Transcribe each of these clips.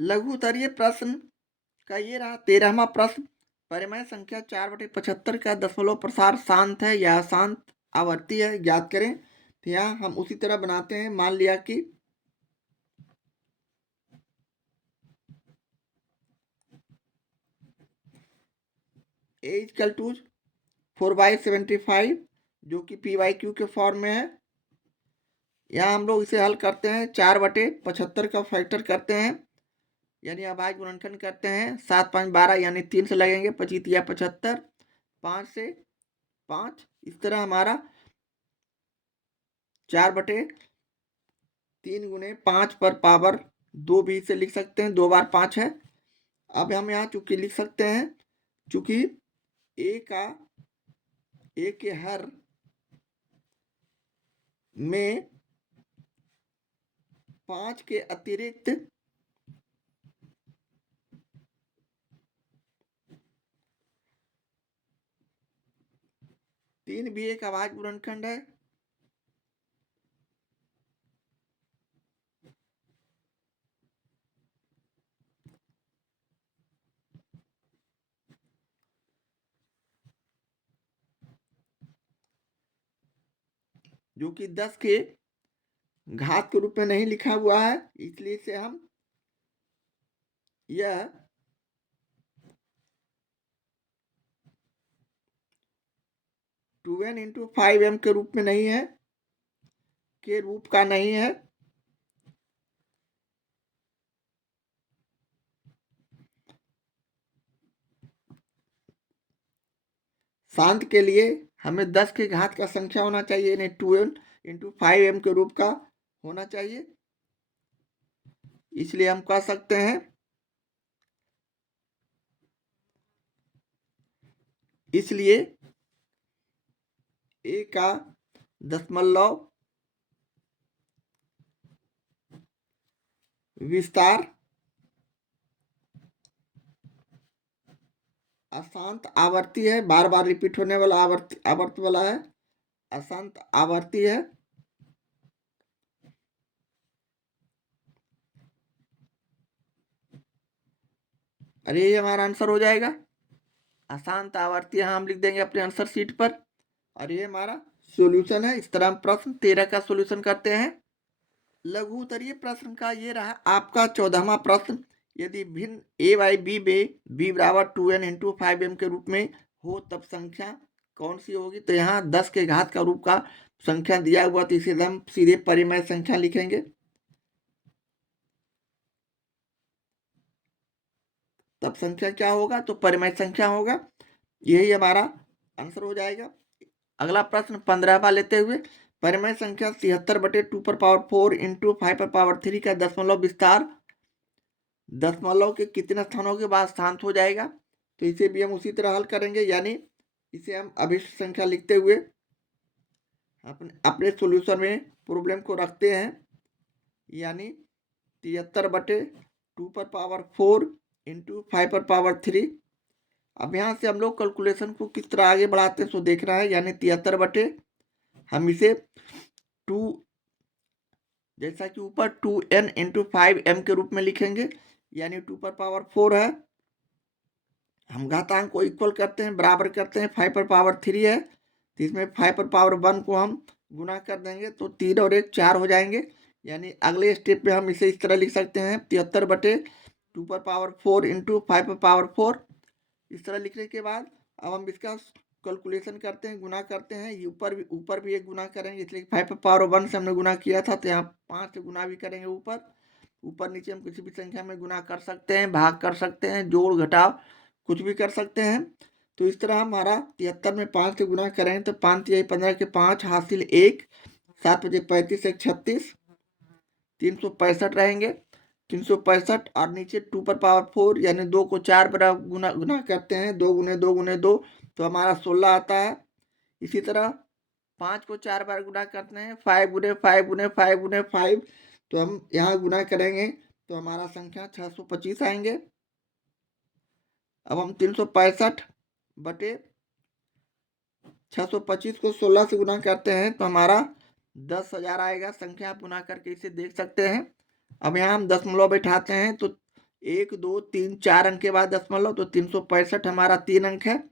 लघु उत्तरीय प्रश्न का ये रहा 13वां प्रश्न। परिमेय संख्या 4/75 का दशमलव प्रसार शांत है या अशांत आवर्ती है, ज्ञात करें। तो यहाँ हम उसी तरह बनाते हैं। मान लिया कि a इक्वल टू 4/75 जो कि p/q के फॉर्म में है। यहाँ हम लोग इसे हल करते हैं, 4/75 का फैक्टर करते हैं, यानी अभाज्य गुणनखंड करते हैं। 7 5 12 यानी 3 से लगेंगे, 25 या 75, 5 से 5। इस तरह हमारा 4/3 गुने 5 पर पावर 2 भी इसे लिख सकते हैं, 2 बार 5 है। अब हम यहाँ चूंकि लिख सकते हैं, चूंकि ए के हर में 5 के अतिरिक्त 3 भी एक अभाज्य गुणनखंड है। जो कि 10 के घात के रूप में नहीं लिखा हुआ है, इसलिए इसे हम यह 2n × 5m के रूप में नहीं है, के रूप का नहीं है। शांत के लिए हमें 10 के घात का संख्या होना चाहिए, यानी 2n × 5m के रूप का होना चाहिए। इसलिए हम कह सकते हैं इसलिए a का दशमलव विस्तार अशांत आवर्ती है, बार बार रिपीट होने वाला आवर्त वाला है, अशांत आवर्ती है। अरे ये हमारा आंसर हो जाएगा, अशांत आवर्ती। यहाँ हम लिख देंगे अपने आंसर शीट पर, और ये हमारा सॉल्यूशन है। इस तरह हम प्रश्न 13 का सॉल्यूशन करते हैं। लघु उत्तरीय प्रश्न का ये रहा आपका 14वां प्रश्न। यदि भिन्न a/b में b बराबर 2n × 5m के रूप में हो तब संख्या कौन सी होगी। तो यहाँ 10 के घात का रूप का संख्या दिया हुआ, तो इसे हम सीधे परिमेय संख्या लिखेंगे। तब संख्या क्या होगा, तो परिमेय संख्या होगा। यही हमारा आंसर हो जाएगा। अगला प्रश्न 15वां लेते हुए, परिमेय संख्या 73/2⁴ × 5⁻³ का दशमलव विस्तार दशमलव के कितने स्थानों के बाद शांत हो जाएगा। तो इसे भी हम उसी तरह हल करेंगे, यानी इसे हम अभिष्ट संख्या लिखते हुए अपने सॉल्यूशन में प्रॉब्लम को रखते हैं, यानी 73/2⁴ × 5⁻3। अब यहाँ से हम लोग कैलकुलेशन को किस तरह आगे बढ़ाते हैं सो देख रहा है, यानी 73 हम इसे 2 जैसा कि ऊपर 2n × 5m के रूप में लिखेंगे, यानी 2⁴ है। हम घातांक को इक्वल करते हैं, बराबर करते हैं, 5⁻3 है, तो इसमें 5⁻1 को हम गुना कर देंगे, तो 3 और 1 4 हो जाएंगे। यानी अगले स्टेप में हम इसे इस तरह लिख सकते हैं, 73/2⁴ × 5⁻4। इस तरह लिखने के बाद अब हम इसका कैलकुलेशन करते हैं, गुना करते हैं। ये ऊपर भी एक गुना करेंगे, इसलिए 5⁻1 से हमने गुना किया था, तो यहाँ 5 से गुना भी करेंगे। ऊपर नीचे हम किसी भी संख्या में गुना कर सकते हैं, भाग कर सकते हैं, जोड़ घटाव कुछ भी कर सकते हैं। तो इस तरह हमारा 73 में 5 से गुना करें तो 5 × 15 के 5 हासिल 1, 7 × 35 1 36, 365 रहेंगे। 365 और नीचे 2⁻4 यानी 2 को 4 बार गुना करते हैं, 2 × 2 × 2 तो हमारा 16 आता है। इसी तरह 5 को 4 बार गुना करते हैं, 5 × 5 × 5 × 5, तो हम यहाँ गुना करेंगे तो हमारा संख्या 625 आएंगे। अब हम 365/625 को 16 से गुना करते हैं तो हमारा 10,000 आएगा। संख्या आप गुना करके इसे देख सकते हैं। अब यहाँ हम दशमलव बैठाते हैं तो 1 2 3 4 अंक के बाद दशमलव, तो 365 हमारा 3 अंक है,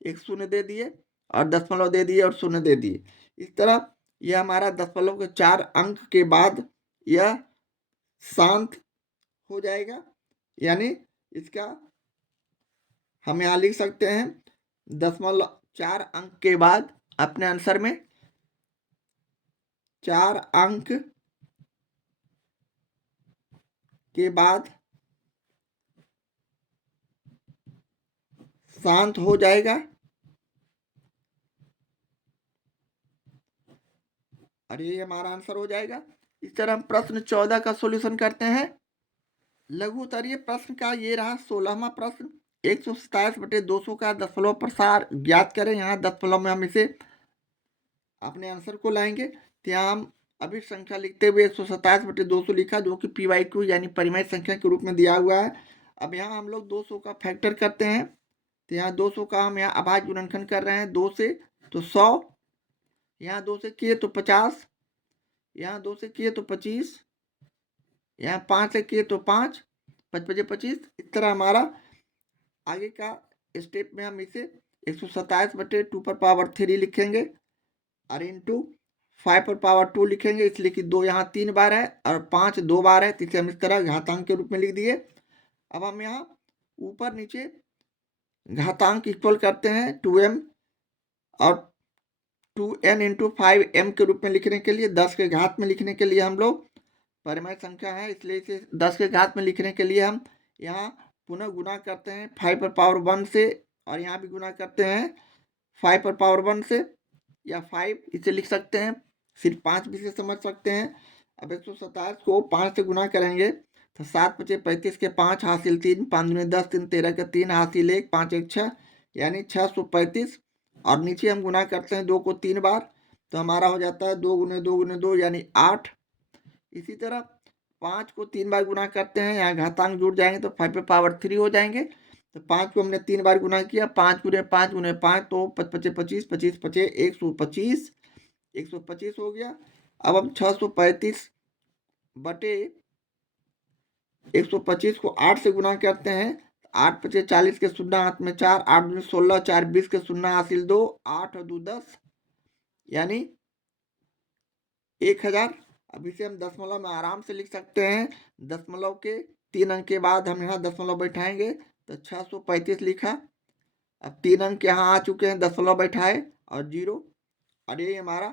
एक शून्य दे दिए और दशमलव दे दिए और शून्य दे दिए। इस तरह यह हमारा दशमलव के 4 अंक के बाद यह शांत हो जाएगा, यानी इसका हम यहाँ लिख सकते हैं 0.4 अंक के बाद अपने आंसर में 4 अंक के बाद शांत हो जाएगा। और ये हमारा आंसर हो जाएगा। इस तरह हम प्रश्न 14 का सॉल्यूशन करते हैं। लघु उत्तरीय प्रश्न का ये रहा 16वां प्रश्न। 127/200 का दशमलव प्रसार ज्ञात करें। यहाँ दशमलव में हम इसे अपने आंसर को लाएंगे, तो यहाँ हम अभी संख्या लिखते हुए 127/200 लिखा, जो कि PYQ यानी परिमेय संख्या के रूप में दिया हुआ है। अब यहाँ हम लोग 200 का फैक्टर करते हैं, तो यहाँ 200 का हम यहाँ अभाज्य गुणनखंड कर रहे हैं 2 से, तो 100, यहाँ 2 से किए तो 50, यहाँ 2 से किए तो 25, यहाँ 5 से किए तो 5, 5 5 25। इस तरह हमारा आगे का स्टेप में हम इसे 127/2 लिखेंगे और इंटू 5/2 लिखेंगे, इसलिए कि 2 यहाँ 3 बार है और 5 2 बार है, तो इसे हम इस तरह घातांक के रूप में लिख दिए। अब हम यहाँ ऊपर नीचे घातांक इक्वल करते हैं 2m और 2n इंटू 5m के रूप में लिखने के लिए 10 के घात में लिखने के लिए हम लोग परिमेय संख्या है, इसलिए इसे 10 के घात में लिखने के लिए हम यहाँ पुनः गुणा करते हैं 5/1 से, और यहाँ भी गुणा करते हैं 5/1 से, या 5 इसे लिख सकते हैं, सिर्फ 5 भी से समझ सकते हैं। अब 127 को 5 से गुणा करेंगे तो 7 5 35 के 5 हासिल 3, 5 दूनी 10, 3 13 के 3 हासिल 1, 5 1 6, यानी 635। और नीचे हम गुणा करते हैं 2 को 3 बार, तो हमारा हो जाता है 2 गुने 2 गुने 2 यानी 8। इसी तरह 5 को 3 बार गुणा करते हैं, यहाँ घातांक जुड़ जाएंगे तो 5/3 हो जाएंगे। तो 5 को हमने 3 बार गुणा किया, 5 गुने 5 गुने 5, तो 5 5 25, 25 5 125, 125 हो गया। अब हम 635 बटे 125 को 8 से गुणा करते हैं, 8 5 40 के शून्य हाथ में 4, 8 दूनी 16, 4 20 के शून्य हासिल 2, 8 और 2 10, यानी 1000। अब इसे हम दशमलव में आराम से लिख सकते हैं। दशमलव के 3 अंक के बाद हम यहाँ दशमलव बैठाएंगे, तो 635 लिखा। अब 3 अंक यहाँ आ चुके हैं, दशमलव बैठाए और 0, और ये हमारा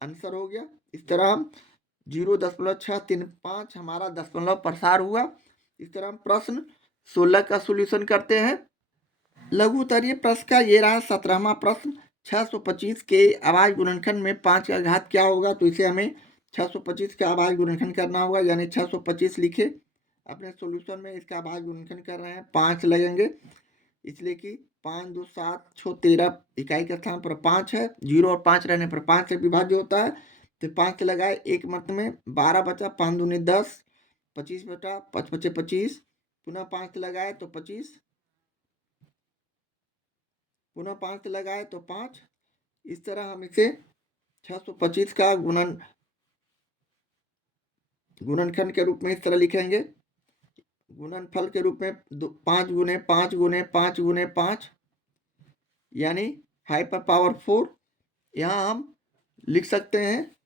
आंसर हो गया। इस तरह हम 0.635 हमारा दशमलव प्रसार हुआ। इस तरह हम प्रश्न 16 का सॉल्यूशन करते हैं। लघु उत्तरीय प्रश्न का ये रहा 17वां प्रश्न। 625 के अभाज्य गुणनखंड में 5 का घात क्या होगा, तो इसे हमें 625 का अभाज्य गुणनखंड करना होगा, यानी 625 लिखे अपने सॉल्यूशन में। इसका अभाज्य गुणनखंड कर रहे हैं, 5 लगेंगे, इसलिए कि 5 2 7 6 13 इकाई के स्थान पर 5 है, 0 और 5 रहने पर 5 से विभाज्य होता है, तो 5 लगाए एक मत में 12 बचा, 5 दूनी 10, 25 बटा 5 5 25, पुनः 5 लगाए तो 25, पुनः 5 लगाए तो 5। इस तरह हम इसे 625 का गुणनखंड के रूप में इस तरह लिखेंगे, गुणनफल के रूप में 5 गुने 5 गुने 5 गुने 5, यानी 5/4। यहाँ हम लिख सकते हैं,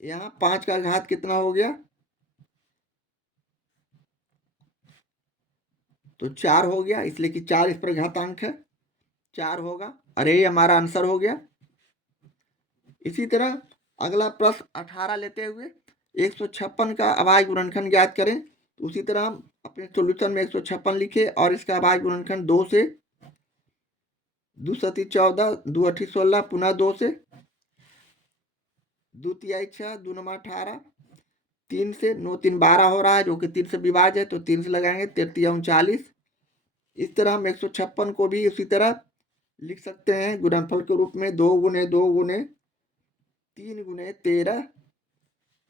यहाँ 5 का घात कितना हो गया, तो 4 हो गया, इसलिए कि 4 इस पर घातांक है, 4 होगा। अरे ये हमारा आंसर हो गया। इसी तरह अगला प्रश्न 18 लेते हुए 156 का अभाज्य गुणनखंड ज्ञात करें। तो उसी तरह हम अपने सॉल्यूशन में 156 लिखे और इसका अभाज्य गुणनखंड 2 से, 2 सती 14, 2 अठी 16, पुनः 2 से, 2 तिहाई 6, 2 नमा 18, 3 से, 9 3 12 हो रहा है, जो कि 3 से विभाज्य है, तो 3 से लगाएंगे, 13 39। इस तरह हम 156 को भी उसी तरह लिख सकते हैं गुणनफल के रूप में, 2 गुने 2 गुने 3 गुने 13,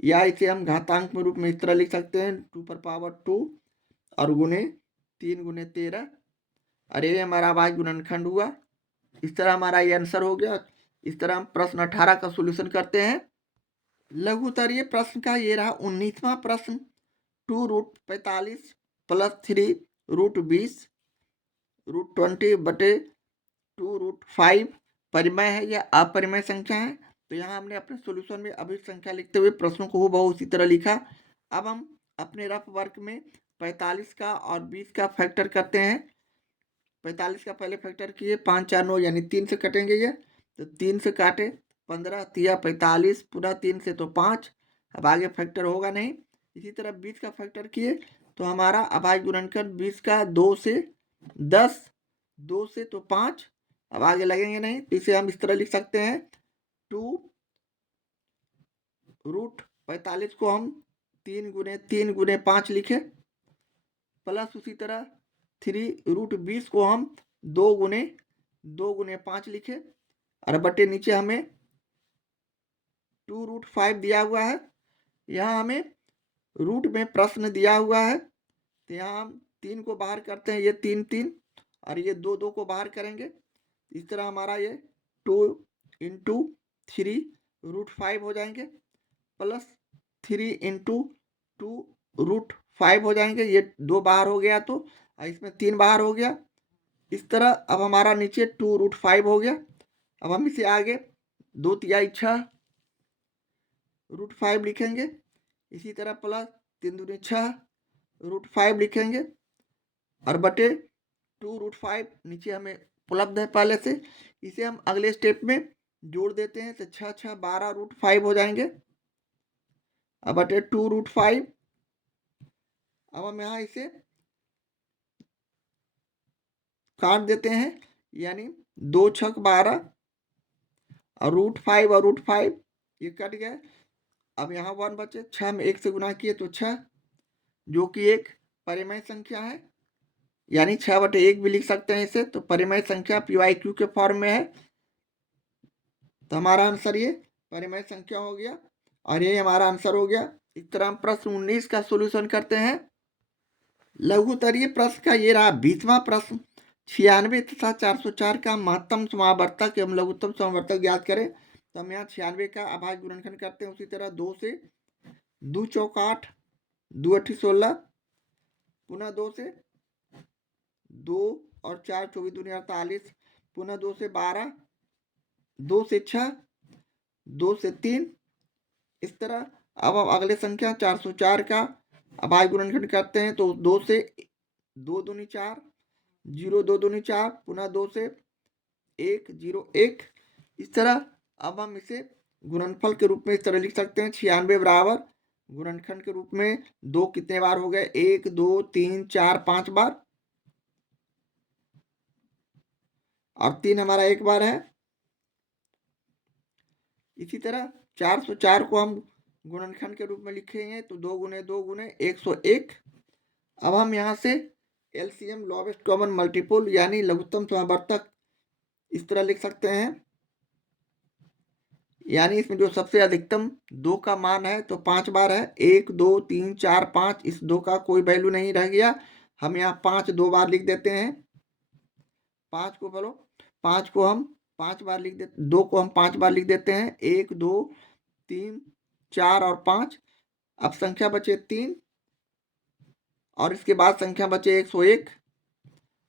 या इसे हम घातांक में रूप में इस तरह लिख सकते हैं 2/2 और गुने 3 गुने 13। अरे हमारा अभाज्य गुणनखंड हुआ। इस तरह हमारा ये आंसर हो गया। इस तरह हम प्रश्न 18 का सॉल्यूशन करते हैं। लघु उत्तरीय प्रश्न का ये रहा 19वां प्रश्न। 2√45 +3√20 √20/2√5 परिमेय है या अपरिमेय संख्या है। तो यहाँ हमने अपने सॉल्यूशन में अभी संख्या लिखते हुए प्रश्नों को हूबहू उसी तरह लिखा। अब हम अपने रफ वर्क में 45 का और 20 का फैक्टर करते हैं। 45 का पहले फैक्टर किए, 5 4 9 यानी 3 से कटेंगे ये, तो 3 से काटे, 15 तिया 45, पुनः 3 से तो 5, अब आगे फैक्टर होगा नहीं। इसी तरह 20 का फैक्टर किए तो हमारा अभाज्य गुणनखंड 20 का 2 से 10, 2 से तो 5, अब आगे लगेंगे नहीं, तो इसे हम इस तरह लिख सकते हैं 2√45 को हम 3 × 5 लिखे, प्लस उसी तरह 3√20 को हम 2 × 5 लिखे, और बटे नीचे हमें 2√5 दिया हुआ है। यहाँ हमें रूट में प्रश्न दिया हुआ है, तो यहाँ हम 3 को बाहर करते हैं, ये 3 3 और ये 2 2 को बाहर करेंगे। इस तरह हमारा ये 2 × 3√5 हो जाएंगे, प्लस 3 × 2√5 हो जाएंगे। ये 2 बाहर हो गया तो इसमें 3 बाहर हो गया। इस तरह अब हमारा नीचे 2√5 हो गया। अब हम इसे आगे 2 तिहाई 6√5 लिखेंगे। इसी तरह प्लस 3 दूनी 6√5 लिखेंगे, और बटे 2√5 नीचे हमें उपलब्ध है पहले से, इसे हम अगले स्टेप में जोड़ देते हैं, तो 6 6 12√5 हो जाएंगे, अब बटे 2√5। अब हम यहाँ इसे काट देते हैं, यानी 2 6 12 और √5 और √5 ये कट गए। अब यहाँ 1 बचे, 6 में 1 से गुना किए तो 6, जो कि एक परिमेय संख्या है, यानी 6/1 भी लिख सकते हैं इसे। तो परिमेय संख्या PYQ के फॉर्म में है, तो हमारा आंसर ये परिमेय संख्या हो गया, और ये हमारा आंसर हो गया। इस तरह हम प्रश्न 19 का सॉल्यूशन करते हैं। लघुत्तरीय प्रश्न का ये रहा 20वां प्रश्न। 96 तथा 404 का महत्तम समावर्तक एवं लघुत्तम समावर्तक ज्ञात करें। तो हम यहाँ 96 का अभाज्य गुणनखंड करते हैं, उसी तरह 2 से 2 चौक 8, 2 8 16, पुनः 2 से 2 और 4 24 दूनी 48, पुनः 2 से 12, 2 से 6, 2 से 3। इस तरह अब हम अगले संख्या 404 का अभाज्य गुणनखंड करते हैं, तो 2 से 2 दूनी 4, 0 2 दूनी 4, पुनः 2 से 1 0 1। इस तरह अब हम इसे गुणनफल के रूप में इस तरह लिख सकते हैं, 96 बराबर गुणनखंड के रूप में 2 कितने बार हो गए, 1 2 3 4 5 बार, और 3 हमारा 1 बार है। इसी तरह 404 को हम गुणनखंड के रूप में लिखेंगे, तो 2 × 2 × 101। अब हम यहाँ से LCM लोवेस्ट कॉमन मल्टीपल यानी लघुत्तम समावर्तक इस तरह लिख सकते हैं, यानी इसमें जो सबसे अधिकतम 2 का मान है तो 5 बार है, 1 2 3 4 5, इस 2 का कोई वैल्यू नहीं रह गया, हम यहाँ 5 2 बार लिख देते हैं। 5 को बोलो, 5 को हम 5 बार लिख देते, 2 को हम 5 बार लिख देते हैं, 1 2 3 4 और 5। अब संख्या बचे 3, और इसके बाद संख्या बचे 101।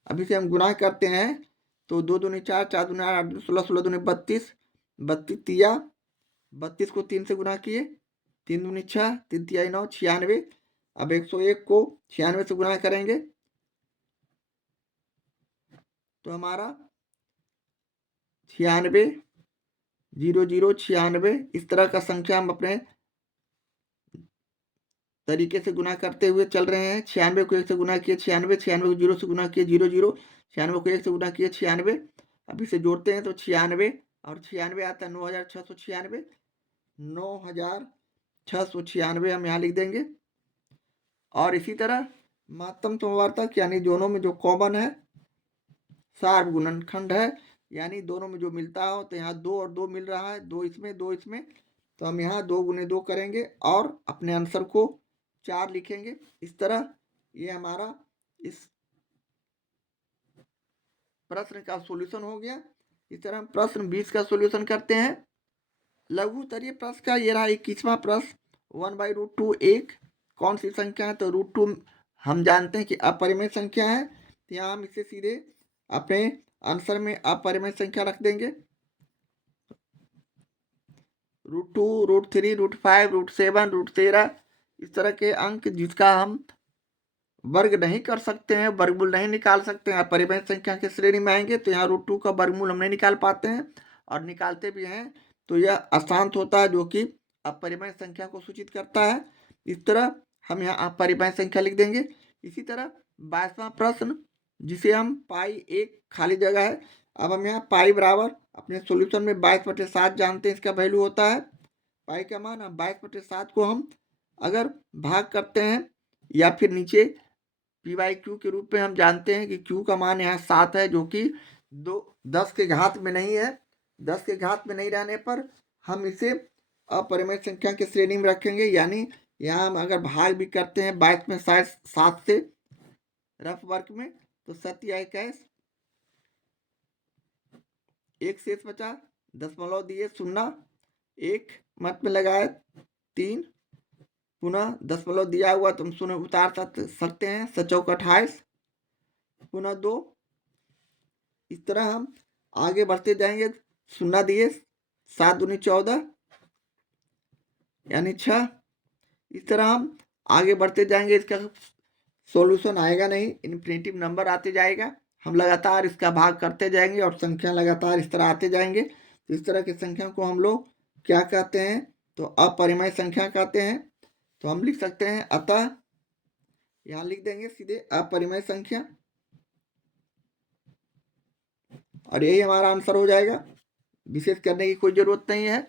अब इसे हम गुना करते हैं, तो 2 दूनी 4, 4 दूनी 8, 8 16, 16 दूनी 32, 32 तिया 32 को 3 से गुना किए, 3 दूनी 6, 3 तिया 9, 96। अब 101 को 96 से गुना करेंगे, तो हमारा 96 0 0 96। इस तरह का संख्या हम अपने तरीके से गुना करते हुए चल रहे हैं। 96 को 1 से गुना किए 96, 96 को 0 से गुना किए 0 0, 96 को 1 से गुना किए 96। अब इसे जोड़ते हैं तो 96 और 96 आता है 9696, 9696 हम यहाँ लिख देंगे। और इसी तरह महत्तम समावर्तक यानी दोनों में जो कॉमन है, सार्व गुणनखंड है, यानी दोनों में जो मिलता हो, तो यहाँ 2 और 2 मिल रहा है, 2 इसमें 2 इसमें, तो हम यहाँ 2 × 2 करेंगे और अपने आंसर को 4 लिखेंगे। इस तरह ये हमारा इस प्रश्न का सॉल्यूशन हो गया। इस तरह हम प्रश्न 20 का सॉल्यूशन करते हैं। लघुत्तरीय प्रश्न का ये रहा 21वां प्रश्न। 1/√2 एक कौन सी संख्या है, तो √2 हम जानते हैं कि अपरिमेय संख्या है, तो यहाँ हम इसे सीधे अपने आंसर में अपरिमेय संख्या रख देंगे। √2, √3, √5, √7, √13 इस तरह के अंक जिसका हम वर्ग नहीं कर सकते हैं, वर्गमूल नहीं निकाल सकते हैं, अपरिमेय संख्या की श्रेणी में आएंगे, तो यहाँ √2 का वर्गमूल हम नहीं निकाल पाते हैं, और निकालते भी हैं तो यह अशांत होता है, जो कि अपरिमेय संख्या को सूचित करता है। इस तरह हम यहाँ अपरिमेय संख्या लिख देंगे। इसी तरह 22वां प्रश्न, जिसे हम पाई एक खाली जगह है। अब हम यहाँ पाई बराबर अपने सोल्यूशन में 22/7 जानते हैं, इसका वैल्यू होता है पाई का मान। अब 22/7 को हम अगर भाग करते हैं या फिर नीचे p/q के रूप में हम जानते हैं कि q का मान यहाँ 7 है, जो कि 10 के घात में नहीं है। 10 के घात में नहीं रहने पर हम इसे अपरिमेय संख्या की श्रेणी में रखेंगे, यानी यहाँ हम अगर भाग भी करते हैं 22 में 7 से रफ वर्ग में, तो 7×21 एक शेष बचा, दशमलव दिए 0, 1 मत में लगाए 3, पुनः दशमलव दिया हुआ तो हम 0 उतार सकते हैं, 7×4 28, पुनः 2। इस तरह हम आगे बढ़ते जाएंगे, 0 दिए 7×2 14 यानी 6। इस तरह हम आगे बढ़ते जाएंगे, इसका सॉल्यूशन आएगा नहीं, इन्फिनिटिव नंबर आते जाएगा। हम लगातार इसका भाग करते जाएंगे और संख्या लगातार इस तरह आते जाएंगे। तो इस तरह की संख्या को हम लोग क्या कहते हैं, तो अपरिमेय संख्या कहते हैं। तो हम लिख सकते हैं, अतः यहाँ लिख देंगे सीधे अपरिमेय संख्या, और यही हमारा आंसर हो जाएगा। विशेष करने की कोई जरूरत नहीं है।